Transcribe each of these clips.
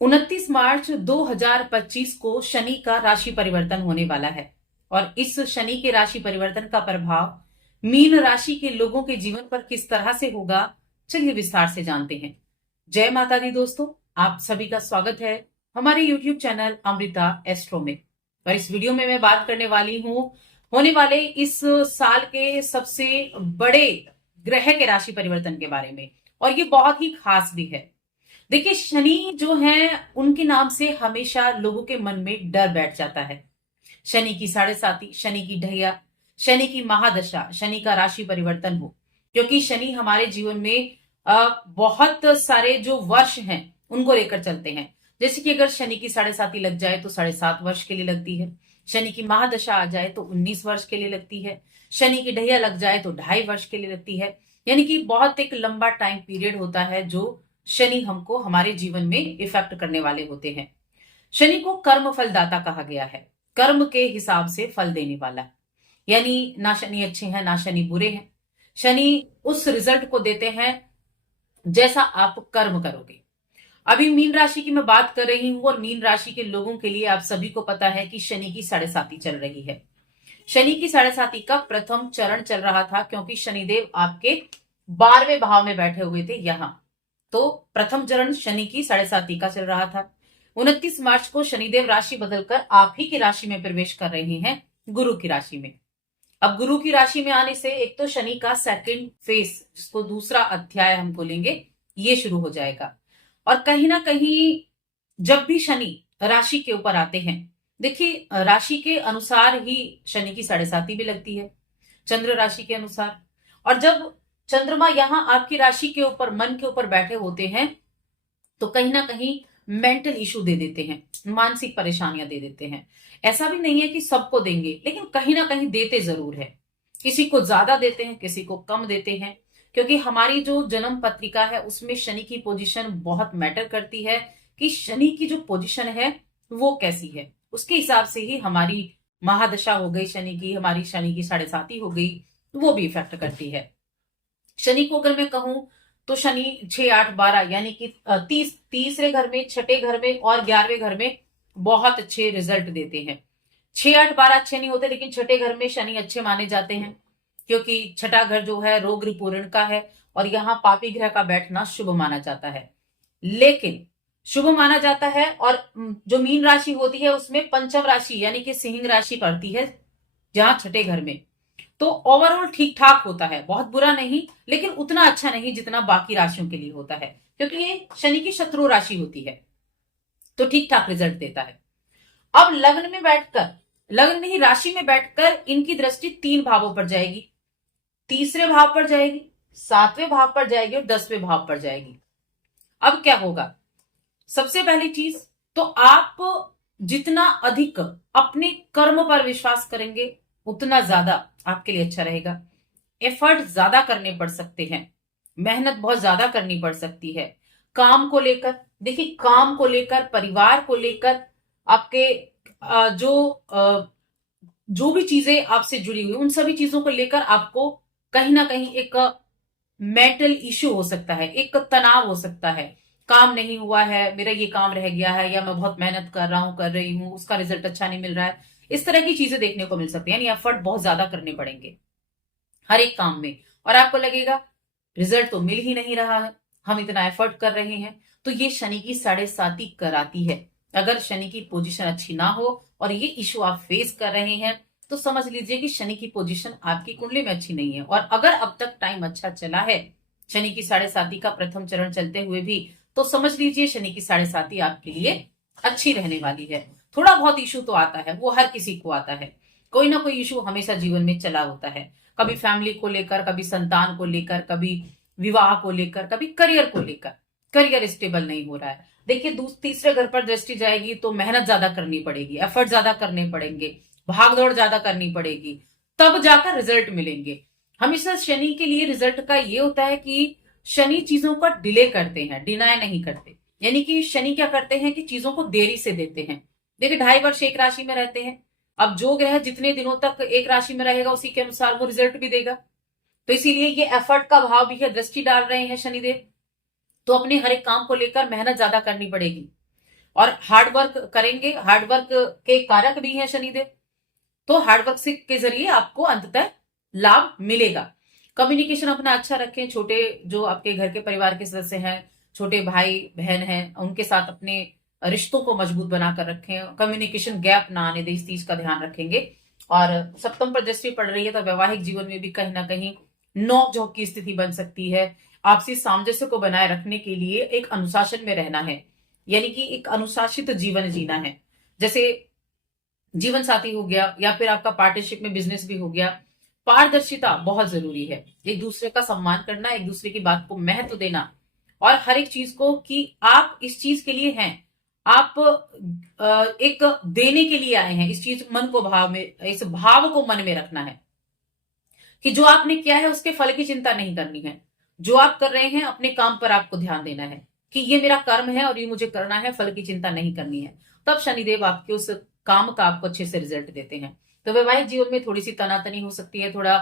29 मार्च 2025 को शनि का राशि परिवर्तन होने वाला है और इस शनि के राशि परिवर्तन का प्रभाव मीन राशि के लोगों के जीवन पर किस तरह से होगा, चलिए विस्तार से जानते हैं। जय माता दी दोस्तों, आप सभी का स्वागत है हमारे YouTube चैनल अमृता एस्ट्रो में। और इस वीडियो में मैं बात करने वाली हूं होने वाले इस साल के सबसे बड़े ग्रह के राशि परिवर्तन के बारे में, और ये बहुत ही खास भी है। देखिए, शनि जो है उनके नाम से हमेशा लोगों के मन में डर बैठ जाता है। शनि की साढ़े साती, शनि की ढैया, शनि की महादशा, शनि का राशि परिवर्तन हो, क्योंकि शनि हमारे जीवन में बहुत सारे जो वर्ष हैं उनको लेकर चलते हैं। जैसे कि अगर शनि की साढ़े साती लग जाए तो 7.5 वर्ष के लिए लगती है। शनि की महादशा आ जाए तो 19 वर्ष के लिए लगती है। शनि की ढैया लग जाए तो 2.5 वर्ष के लिए लगती है। यानी कि बहुत एक लंबा टाइम पीरियड होता है जो शनि हमको हमारे जीवन में इफेक्ट करने वाले होते हैं। शनि को कर्म फलदाता कहा गया है, कर्म के हिसाब से फल देने वाला। यानी ना शनि अच्छे हैं ना शनि बुरे हैं। शनि उस रिजल्ट को देते हैं जैसा आप कर्म करोगे। अभी मीन राशि की मैं बात कर रही हूं और मीन राशि के लोगों के लिए आप सभी को पता है कि शनि की साढ़े साती चल रही है। शनि की साढ़े साती का प्रथम चरण चल रहा था, क्योंकि शनिदेव आपके 12वें भाव में बैठे हुए थे यहां। तो प्रथम चरण शनि की साढ़े साती का चल रहा था। 29 मार्च को शनिदेव राशि बदलकर आप ही की राशि में प्रवेश कर रहे हैं, गुरु की राशि में। अब गुरु की राशि में आने से एक तो शनि का सेकंड फेज, जिसको दूसरा अध्याय हम बोलेंगे, ये शुरू हो जाएगा। और कहीं ना कहीं जब भी शनि राशि के ऊपर आते हैं, देखिए राशि के अनुसार ही शनि की साढ़े साती भी लगती है, चंद्र राशि के अनुसार। और जब चंद्रमा यहां आपकी राशि के ऊपर, मन के ऊपर बैठे होते हैं, तो कहीं ना कहीं मेंटल इशू दे देते हैं, मानसिक परेशानियां दे देते हैं। ऐसा भी नहीं है कि सबको देंगे, लेकिन कहीं ना कहीं देते जरूर है। किसी को ज्यादा देते हैं, किसी को कम देते हैं, क्योंकि हमारी जो जन्म पत्रिका है उसमें शनि की पोजीशन बहुत मैटर करती है कि शनि की जो पोजीशन है वो कैसी है। उसके हिसाब से ही हमारी महादशा हो गई शनि की, हमारी शनि की साढ़े साती हो गई, वो भी इफेक्ट करती है। शनि को अगर मैं कहूं तो शनि 6, 8, 12 यानी कि तीसरे घर में, छठे घर में और 11वें घर में बहुत अच्छे रिजल्ट देते हैं। 6, 8, 12 अच्छे नहीं होते, लेकिन छठे घर में शनि अच्छे माने जाते हैं, क्योंकि छठा घर जो है रोग रिपूर्ण का है और यहाँ पापी ग्रह का बैठना शुभ माना जाता है। लेकिन शुभ माना जाता है, और जो मीन राशि होती है उसमें पंचम राशि यानी कि सिंह राशि पड़ती है जहां छठे घर में। तो ओवरऑल ठीक ठाक होता है, बहुत बुरा नहीं, लेकिन उतना अच्छा नहीं जितना बाकी राशियों के लिए होता है, क्योंकि ये शनि की शत्रु राशि होती है, तो ठीक ठाक रिजल्ट देता है। अब लग्न में बैठकर, लग्न नहीं राशि में बैठकर इनकी दृष्टि 3 भावों पर जाएगी, तीसरे भाव पर जाएगी, 7वें भाव पर जाएगी और 10वें भाव पर जाएगी। अब क्या होगा? सबसे पहली चीज तो आप जितना अधिक अपने कर्म पर विश्वास करेंगे उतना ज्यादा आपके लिए अच्छा रहेगा। एफर्ट ज्यादा करने पड़ सकते हैं, मेहनत बहुत ज्यादा करनी पड़ सकती है काम को लेकर। देखिए, काम को लेकर, परिवार को लेकर, आपके जो भी चीजें आपसे जुड़ी हुई उन सभी चीजों को लेकर आपको कहीं ना कहीं एक मेंटल इश्यू हो सकता है, एक तनाव हो सकता है। काम नहीं हुआ है, मेरा ये काम रह गया है, या मैं बहुत मेहनत कर रहा हूं, कर रही हूं, उसका रिजल्ट अच्छा नहीं मिल रहा है। इस तरह की चीजें देखने को मिल सकती है, यानी एफर्ट बहुत ज्यादा करने पड़ेंगे हर एक काम में, और आपको लगेगा रिजल्ट तो मिल ही नहीं रहा है, हम इतना एफर्ट कर रहे हैं। तो ये शनि की साढ़े साती कराती है। अगर शनि की पोजीशन अच्छी ना हो और ये इश्यू आप फेस कर रहे हैं, तो समझ लीजिए कि शनि की पोजीशन आपकी कुंडली में अच्छी नहीं है। और अगर अब तक टाइम अच्छा चला है शनि की साढ़े साती का प्रथम चरण चलते हुए भी, तो समझ लीजिए शनि की साढ़े साती आपके लिए अच्छी रहने वाली है। थोड़ा बहुत इशू तो आता है, वो हर किसी को आता है, कोई ना कोई इशू हमेशा जीवन में चला होता है। कभी फैमिली को लेकर, कभी संतान को लेकर, कभी विवाह को लेकर, कभी करियर को लेकर। करियर स्टेबल नहीं हो रहा है। देखिए, तीसरे घर पर दृष्टि जाएगी तो मेहनत ज्यादा करनी पड़ेगी, एफर्ट ज्यादा करने पड़ेंगे, भागदौड़ ज्यादा करनी पड़ेगी, तब जाकर रिजल्ट मिलेंगे। हमेशा शनि के लिए रिजल्ट का ये होता है कि शनि चीजों का डिले करते हैं, डिनाय नहीं करते। यानी कि शनि क्या करते हैं कि चीजों को देरी से देते हैं। देखिए, 2.5 वर्ष एक राशि में रहते हैं। अब जो ग्रह जितने दिनों तक एक राशि में रहेगा उसी के अनुसार वो रिजल्ट भी देगा। तो इसीलिए ये एफर्ट का भाव भी है, दृष्टि डाल रहे हैं शनिदेव, तो अपने हर एक काम को लेकर मेहनत ज्यादा करनी पड़ेगी। और हार्ड वर्क करेंगे, हार्ड वर्क के कारक भी हैं शनिदेव, तो हार्ड वर्क के जरिए आपको अंततः लाभ मिलेगा। कम्युनिकेशन अपना अच्छा रखें, छोटे जो आपके घर के परिवार के सदस्य हैं, छोटे भाई बहन हैं, उनके साथ अपने रिश्तों को मजबूत बनाकर रखें, कम्युनिकेशन गैप ना आने दें, इस चीज का ध्यान रखेंगे। और सप्तम पर दृष्टि पड़ रही है तो वैवाहिक जीवन में भी कहीं ना कहीं नोक झोंक की स्थिति बन सकती है। आपसी सामंजस्य को बनाए रखने के लिए एक अनुशासन में रहना है, यानी कि एक अनुशासित जीवन जीना है। जैसे जीवन साथी हो गया या फिर आपका पार्टनरशिप में बिजनेस भी हो गया, पारदर्शिता बहुत जरूरी है। एक दूसरे का सम्मान करना, एक दूसरे की बात को महत्व देना, और हर एक चीज को कि आप इस चीज के लिए हैं, आप एक देने के लिए आए हैं, इस चीज मन को भाव में, इस भाव को मन में रखना है कि जो आपने किया है उसके फल की चिंता नहीं करनी है। जो आप कर रहे हैं अपने काम पर आपको ध्यान देना है कि ये मेरा कर्म है और ये मुझे करना है, फल की चिंता नहीं करनी है। तब शनिदेव आपके उस काम का आपको अच्छे से रिजल्ट देते हैं। तो वैवाहिक जीवन में थोड़ी सी तनातनी हो सकती है, थोड़ा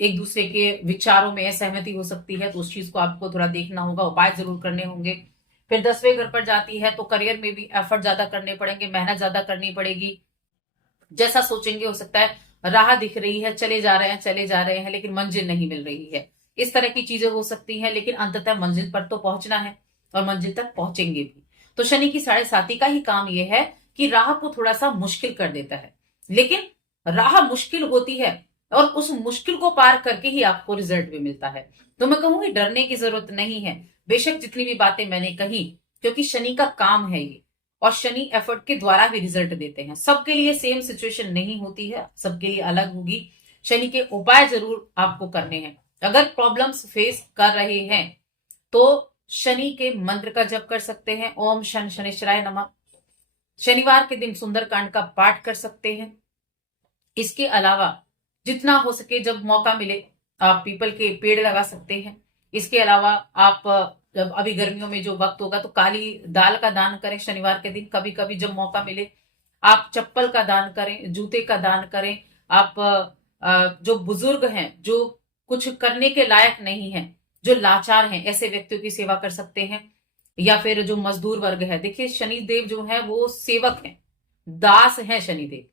एक दूसरे के विचारों में असहमति हो सकती है, तो उस चीज को आपको थोड़ा देखना होगा, उपाय जरूर करने होंगे। फिर 10वें घर पर जाती है तो करियर में भी एफर्ट ज्यादा करने पड़ेंगे, मेहनत ज्यादा करनी पड़ेगी। जैसा सोचेंगे हो सकता है राह दिख रही है, चले जा रहे हैं चले जा रहे हैं, लेकिन मंजिल नहीं मिल रही है, इस तरह की चीजें हो सकती हैं। लेकिन अंततः मंजिल पर तो पहुंचना है और मंजिल तक पहुंचेंगे भी। तो शनि की 7.5 का ही काम यह है कि राह को थोड़ा सा मुश्किल कर देता है, लेकिन राह मुश्किल होती है और उस मुश्किल को पार करके ही आपको रिजल्ट भी मिलता है। तो मैं कहूंगी डरने की जरूरत नहीं है, बेशक जितनी भी बातें मैंने कही, क्योंकि शनि का काम है ये, और शनि एफर्ट के द्वारा भी रिजल्ट देते हैं। सबके लिए सेम सिचुएशन नहीं होती है, सबके लिए अलग होगी। शनि के उपाय जरूर आपको करने हैं। अगर प्रॉब्लम्स फेस कर रहे हैं तो शनि के मंत्र का जप कर सकते हैं, ओम शन शनिश्चराय नमः। शनिवार के दिन सुंदरकांड का पाठ कर सकते हैं। इसके अलावा जितना हो सके जब मौका मिले आप पीपल के पेड़ लगा सकते हैं। इसके अलावा आप जब अभी गर्मियों में जो वक्त होगा तो काली दाल का दान करें शनिवार के दिन, कभी कभी जब मौका मिले। आप चप्पल का दान करें, जूते का दान करें। आप जो बुजुर्ग हैं, जो कुछ करने के लायक नहीं है, जो लाचार हैं, ऐसे व्यक्तियों की सेवा कर सकते हैं। या फिर जो मजदूर वर्ग है, देखिए शनिदेव जो है वो सेवक हैं, दास हैं शनिदेव,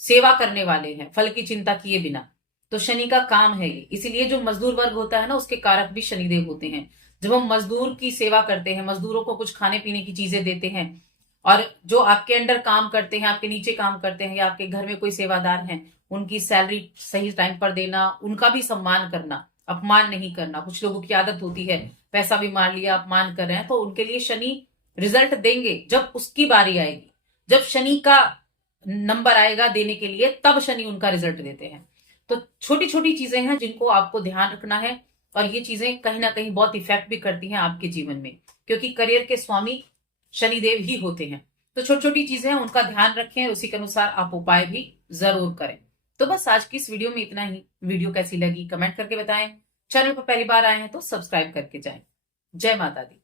सेवा करने वाले हैं फल की चिंता किए बिना। तो शनि का काम है ये, इसीलिए जो मजदूर वर्ग होता है ना उसके कारक भी शनिदेव होते हैं। जब हम मजदूर की सेवा करते हैं, मजदूरों को कुछ खाने पीने की चीजें देते हैं, और जो आपके अंडर काम करते हैं, आपके नीचे काम करते हैं, या आपके घर में कोई सेवादार हैं, उनकी सैलरी सही टाइम पर देना, उनका भी सम्मान करना, अपमान नहीं करना। कुछ लोगों की आदत होती है पैसा भी मार लिया, अपमान कर रहे हैं, तो उनके लिए शनि रिजल्ट देंगे जब उसकी बारी आएगी। जब शनि का नंबर आएगा देने के लिए, तब शनि उनका रिजल्ट देते हैं। तो छोटी छोटी चीजें हैं जिनको आपको ध्यान रखना है, और ये चीजें कहीं ना कहीं बहुत इफेक्ट भी करती हैं आपके जीवन में, क्योंकि करियर के स्वामी शनिदेव ही होते हैं। तो छोटी छोटी चीजें हैं, उनका ध्यान रखें, उसी के अनुसार आप उपाय भी जरूर करें। तो बस आज की इस वीडियो में इतना ही। वीडियो कैसी लगी कमेंट करके बताएं। चैनल पर पहली बार आए हैं तो सब्सक्राइब करके जाएं। जय माता दी।